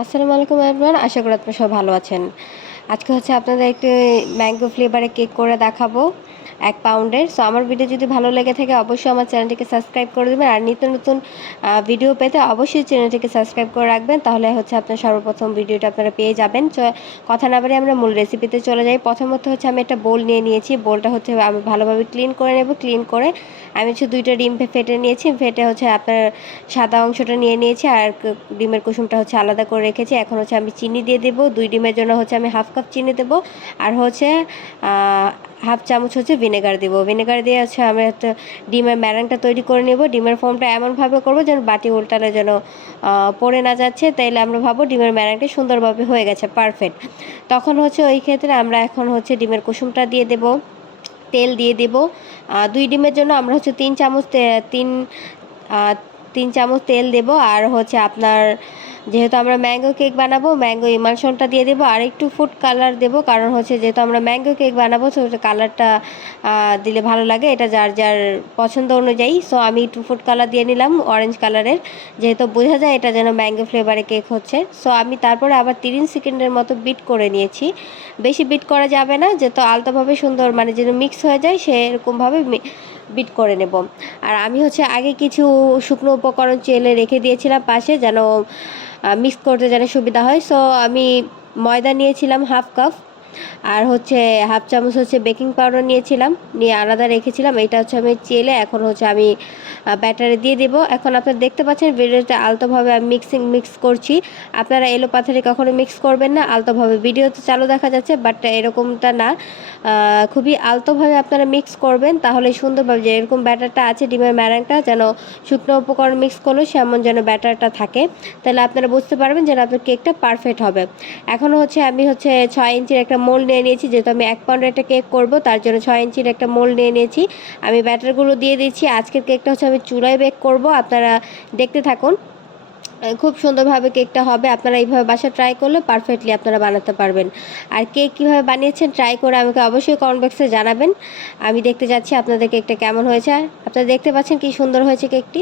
আসসালামু আলাইকুম এভরিওয়ান, আশা করি আপনারা সবাই ভালো আছেন। আজকে হচ্ছে আপনাদের একটি ম্যাঙ্গো ফ্লেভারে কেক করে দেখাবো 1 পাউন্ডের। সো আমার ভিডিও যদি ভালো লেগে থাকে অবশ্যই আমার চ্যানেলটিকে সাবস্ক্রাইব করে দেবেন, আর নিত্য নতুন ভিডিও পেতে অবশ্যই চ্যানেলটিকে সাবস্ক্রাইব করে রাখবেন, তাহলে হচ্ছে আপনার সর্বপ্রথম ভিডিওটা আপনারা পেয়ে যাবেন। কথা না বাড়িয়ে আমরা মূল রেসিপিতে চলে যাই। প্রথমত হচ্ছে আমি একটা বোল নিয়ে নিয়েছি। বোলটা হচ্ছে আমি ভালোভাবে ক্লিন করে নেব। ক্লিন করে আমি হচ্ছে 2টা ডিম ফেটে নিয়েছি। ফেটে হচ্ছে আপনার সাদা অংশটা নিয়ে নিয়েছি, আর ডিমের কুসুমটা হচ্ছে আলাদা করে রেখেছি। এখন হচ্ছে আমি চিনি দিয়ে দেবো। 2 ডিমের জন্য হচ্ছে আমি হাফ কাপ চিনি দেবো, আর হচ্ছে হাফ চামচ হচ্ছে ভিনেগার দেবো। ভিনেগার দিয়ে হচ্ছে আমি একটা ডিমের ম্যারাংটা তৈরি করে নেব। ডিমের ফোমটা এমনভাবে করবো যেন বাটি উল্টালে যেন পড়ে না যাচ্ছে, তাইলে আমরা ভাবো ডিমের ম্যারাংটা সুন্দরভাবে হয়ে গেছে, পারফেক্ট। তখন হচ্ছে ওই ক্ষেত্রে আমরা এখন হচ্ছে ডিমের কুসুমটা দিয়ে দেবো, তেল দিয়ে দেব। 2 ডিমের জন্য আমরা হচ্ছে 3 চামচ তেল দেব। আর হচ্ছে আপনার যেহেতু আমরা ম্যাঙ্গো কেক বানাবো, ম্যাঙ্গো ইমালশনটা দিয়ে দেবো, আর একটু ফুড কালার দেবো, কারণ হচ্ছে যেহেতু আমরা ম্যাঙ্গো কেক বানাবো তো কালারটা দিলে ভালো লাগে, এটা যার যার পছন্দ অনুযায়ী। সো আমি একটু ফুড কালার দিয়ে নিলাম অরেঞ্জ কালারের, যেহেতু বোঝা যায় এটা যেন ম্যাঙ্গো ফ্লেভারে কেক হচ্ছে। সো আমি তারপরে আবার 30 সেকেন্ডের মতো বিট করে নিয়েছি। বেশি বিট করা যাবে না, যেহেতু আলতোভাবে সুন্দর মানে যেন মিক্স হয়ে যায় সেরকমভাবে বিট করে নেব। আর আমি হচ্ছে আগে কিছু শুকনো উপকরণ চেলে রেখে দিয়েছিলাম পাশে, যেন মিক্স করতে যেন সুবিধা হয়। সো আমি ময়দা নিয়েছিলাম হাফ কাপ, আর হচ্ছে হাফ চামচ হচ্ছে বেকিং পাউডার নিয়েছিলাম, নিয়ে আলাদা রেখেছিলাম। এটা হচ্ছে আমি চেলে এখন হচ্ছে আমি ব্যাটারে দিয়ে দেবো। এখন আপনারা দেখতে পাচ্ছেন ভিডিওতে আলতোভাবে আমি মিক্স করছি। আপনারা এলো পাথারে কখনো মিক্স করবেন না, আলতোভাবে। ভিডিওতে চালু দেখা যাচ্ছে বাট এরকমটা না, খুবই আলতোভাবে আপনারা মিক্স করবেন, তাহলে সুন্দরভাবে যে এরকম ব্যাটারটা আছে ডিমের ম্যারাংটা যেন শুকনো উপকরণ মিক্স করলে সেমন যেন ব্যাটারটা থাকে, তাহলে আপনারা বুঝতে পারবেন যেন আপনার কেকটা পারফেক্ট হবে। এখন হচ্ছে আমি হচ্ছে 6 ইঞ্চির একটা মোল্ড নিয়ে নিয়েছি, যেহেতু আমি 1 পাউন্ডের একটা কেক করব তার জন্য 6 ইঞ্চির একটা মোল্ড নিয়ে নিয়েছি। আমি ব্যাটারগুলো দিয়ে দিচ্ছি। আজকের কেকটা হচ্ছে আমি চুলায় বেক করব, আপনারা দেখতে থাকুন। খুব সুন্দরভাবে কেকটা হবে। আপনারা এইভাবে বাসায় ট্রাই করলে পারফেক্টলি আপনারা বানাতে পারবেন। আর কেক কীভাবে বানিয়েছেন ট্রাই করে আমাকে অবশ্যই কমেন্ট বক্সে জানাবেন। আমি দেখতে যাচ্ছি আপনাদের কেকটা কেমন হয়েছে। আপনারা দেখতে পাচ্ছেন কি সুন্দর হয়েছে কেকটি।